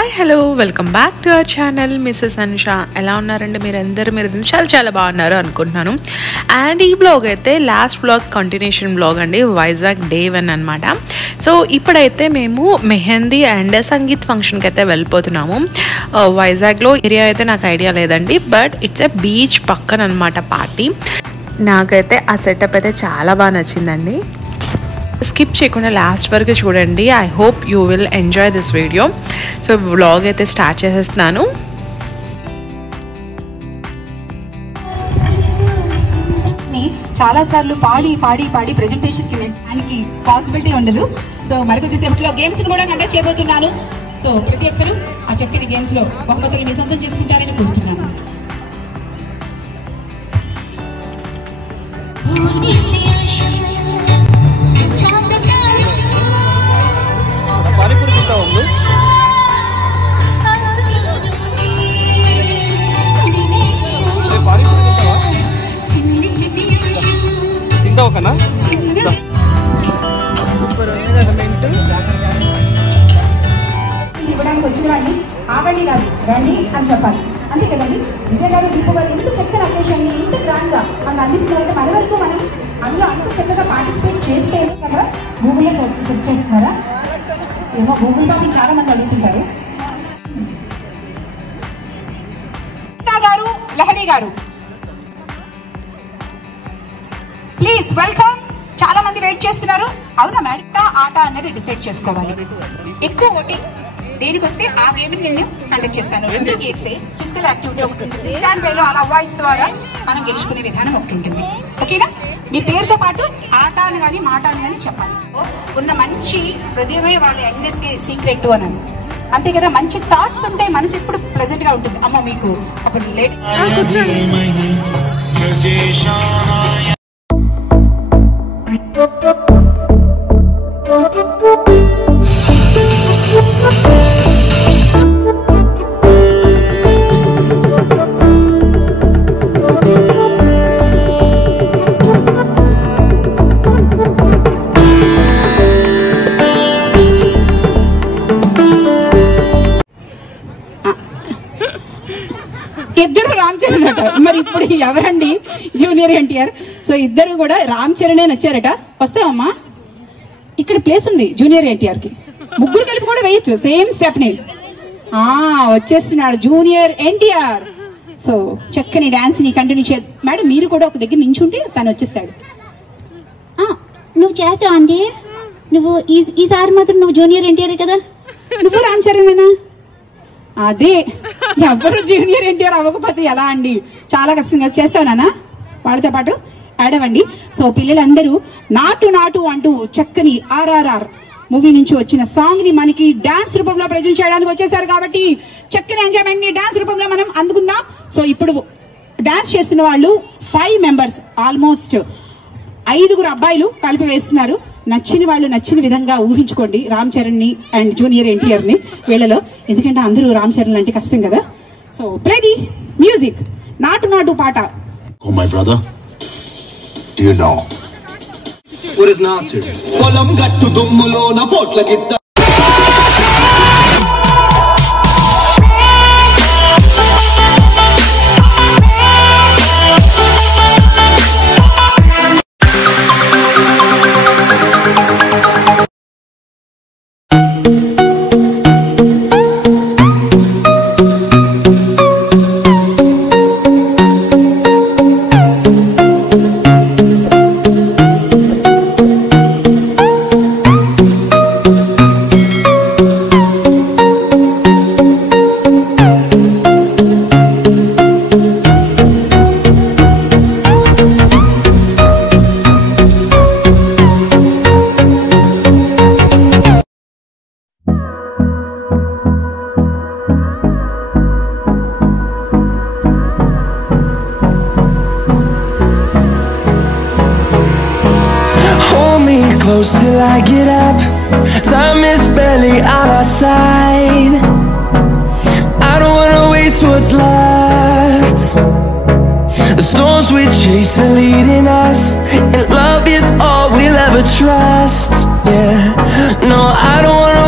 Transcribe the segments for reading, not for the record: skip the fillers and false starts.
Hi hello welcome back to our channel Mrs Anusha. ఎలా ఉన్నారండి మీరు చాలా బాగున్నారు అనుకుంటున్నాను. అండ్ ఈ బ్లాగ్ అయితే లాస్ట్ బ్లాగ్ కంటిన్యూషన్ బ్లాగ్ అండి, వైజాగ్ డే 1 అనమాట. సో ఇప్పుడైతే మేము మెహందీ అండ్ సంగీత్ ఫంక్షన్కి అయితే వెళ్ళిపోతున్నాము. వైజాగ్లో ఏరియా అయితే నాకు ఐడియా లేదండి, బట్ ఇట్స్ ఎ బీచ్ పక్కన అనమాట పార్టీ. నాకైతే ఆ సెటప్ అయితే చాలా బాగా నచ్చిందండి. స్కిప్ చేయకుండా లాస్ట్ వరకు చూడండి. I hope you will enjoy this video. So vlog అయితే స్టార్ట్ చేసేస్తున్నాను. చాలా సార్లు పాడి ప్రెజెంటేషన్ కి నెక్స్ట్ పాసిబిలిటీ ఉండదు. సో మరికొద్దిసేపట్లో గేమ్స్ కూడా కండక్ట్ చేయబోతున్నాను. సో ప్రతి ఒక్కరు ఆ చక్కని గేమ్స్ లో బహుమతులు మీ సొంతం చేసుకుంటారని కోరుతున్నాను. ఇవ్వడానికి వచ్చిన వాడిని ఆగండి కాదు రండి అని చెప్పాలి, అంతే కదండి. విజయ్ గారు దీపు గారు ఇంత చక్కని అకేషన్ ని ఇంత గ్రాండ్ గా మనకు అందిస్తున్నారంటే మన వరకు మనం అందులో అంత చక్కగా పార్టిసిపేట్ చేస్తే కదా. గూగుల్లో సెర్చ్ చేస్తున్నారా? ఏమో గూగుల్ తో చాలా మంది అడుగుతుంటారు. గారు లహరి గారు ప్లీజ్ వెల్కమ్. చాలా మంది వెయిట్ చేస్తున్నారు. అవునా మేడం? ఆట అనేది డిసైడ్ చేసుకోవాలి. ఎక్కువ ఓటింగ్ దేనికి వస్తే ఆ గేమ్ నేను కండక్ట్ చేస్తాను. 2 గేమ్స్ ఫిజికల్ యాక్టివిటీ ఒకటి ఉంటుంది, స్టాండ్ వేలో అలా వాయిస్ ద్వారా మనం గెలుచుకునే విధానం ఒకటి ఉంటుంది. ఓకేనా? మీ పేరుతో పాటు ఆట అని కానీ మాట అని కానీ చెప్పాలి. ఉన్న మంచి హృదయమే వాళ్ళ యంగ్నెస్ కి సీక్రెట్ అని, అంతే కదా. మంచి థాట్స్ ఉంటే మనసు ఎప్పుడు ప్లెజెంట్ గా ఉంటుంది. అమ్మ మీకు ఒక లేట్ ఇద్దరు రామ్ చరణ్ అట. మరి ఇప్పుడు ఎవరండి జూనియర్ ఎన్టీఆర్? సో ఇద్దరు కూడా రామ్ చరణ్ వచ్చారట. వస్తావమ్మా, ఇక్కడ ప్లేస్ ఉంది జూనియర్ ఎన్టీఆర్ కి. ముగ్గురు కలిపి కూడా వేయచ్చు సేమ్ స్టెప్ ని. వచ్చేస్తున్నాడు జూనియర్ ఎన్టీఆర్. సో చక్కని డాన్స్ ని కంటిన్యూ చే. మేడం మీరు కూడా ఒక దగ్గర నించుంటే తను వచ్చేస్తాడు. నువ్వు చేస్తావు అండి, నువ్వు ఈసారి మాత్రం నువ్వు జూనియర్ ఎన్టీఆర్ కదా. నువ్వు రామ్ చరణ్ అదే, ఎవరు జూనియర్ ఎన్టీఆర్ అవ్వకపోతే ఎలా అండి? చాలా కష్టంగా చేస్తావునా వాళ్ళతో పాటు యాడ్ అవ్వండి. సో పిల్లలందరూ నాటు అంటూ చక్కని RRR మూవీ నుంచి వచ్చిన సాంగ్ ని మనకి డాన్స్ రూపంలో ప్రజెంట్ చేయడానికి వచ్చేసారు. కాబట్టి చక్కని ఎంజాయ్మెంట్ ని డాన్స్ రూపంలో మనం అందుకుందాం. సో ఇప్పుడు డాన్స్ చేస్తున్న వాళ్ళు 5 మెంబర్స్, ఆల్మోస్ట్ 5 అబ్బాయిలు కలిపి వేస్తున్నారు. నచ్చిన వాళ్ళు నచ్చిన విధంగా ఊహించుకోండి రామ్ చరణ్ ని అండ్ జూనియర్ ఎన్టీఆర్ ని వీళ్ళలో, ఎందుకంటే అందరూ రామ్ చరణ్ అంటే కష్టం కదా. So play the music. నాటు పాట. Oh my brother, do you know what is Nazi? పొలం గట్టు దుమ్ములోన పోట్ల గిట్ట close till I get up. Time is barely on our side. I don't wanna waste what's left. The storms we chase are leading us, and love is all we'll ever trust. Yeah, no, I don't wanna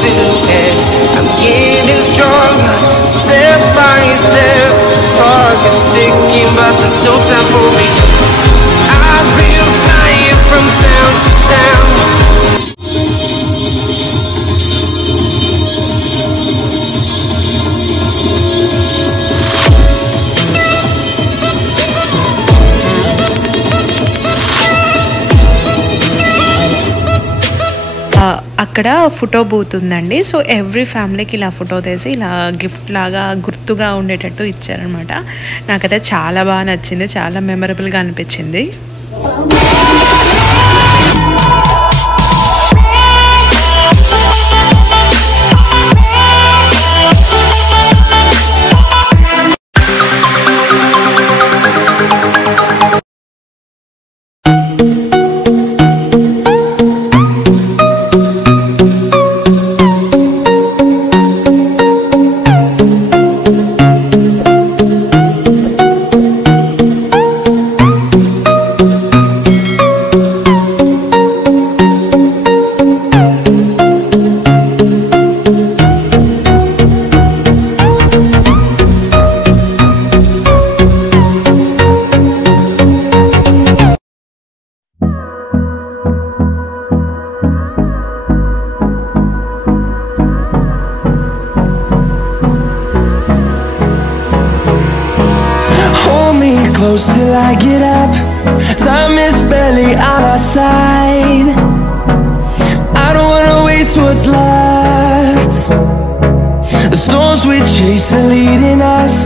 silhouette. I'm getting stronger, step by step. The clock is ticking, but there's no time for me. I've been flying from town to town. అక్కడ photo booth ఉందండి. So every ఫ్యామిలీకి ఇలా photo తీసి ఇలా gift లాగా గుర్తుగా ఉండేటట్టు ఇచ్చారనమాట. నాకైతే చాలా బాగా నచ్చింది, చాలా మెమరబుల్గా అనిపించింది. Close till I get up. Time is barely on our side. I don't wanna waste what's left. The storms we chase are leading us,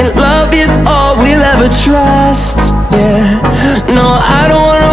and love is all we'll ever trust. Yeah, no, I don't wanna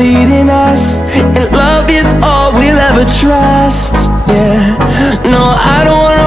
leading us, and love is all we'll ever trust. Yeah, no, I don't wanna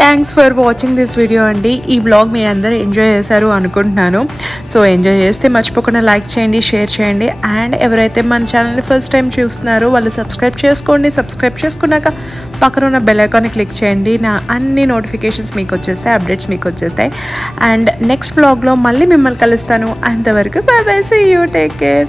thanks for watching this video అండి. ఈ vlog మీ అందరూ enjoy చేశారు అనుకుంటున్నాను. So enjoy చేస్తే మర్చిపోకుండా like చేయండి, share చేయండి. And ఎవరైతే మన ఛానల్ని ఫస్ట్ టైం చూస్తున్నారో వాళ్ళు సబ్స్క్రైబ్ చేసుకోండి. సబ్స్క్రైబ్ చేసుకున్నాక పక్కన ఉన్న బెల్ ఐకాన్ని క్లిక్ చేయండి. నా అన్ని నోటిఫికేషన్స్ మీకు వచ్చేస్తాయి, అప్డేట్స్ మీకు వచ్చేస్తాయి. అండ్ నెక్స్ట్ వ్లాగ్లో మళ్ళీ మిమ్మల్ని కలుస్తాను. అంతవరకు bye bye, see you, take care.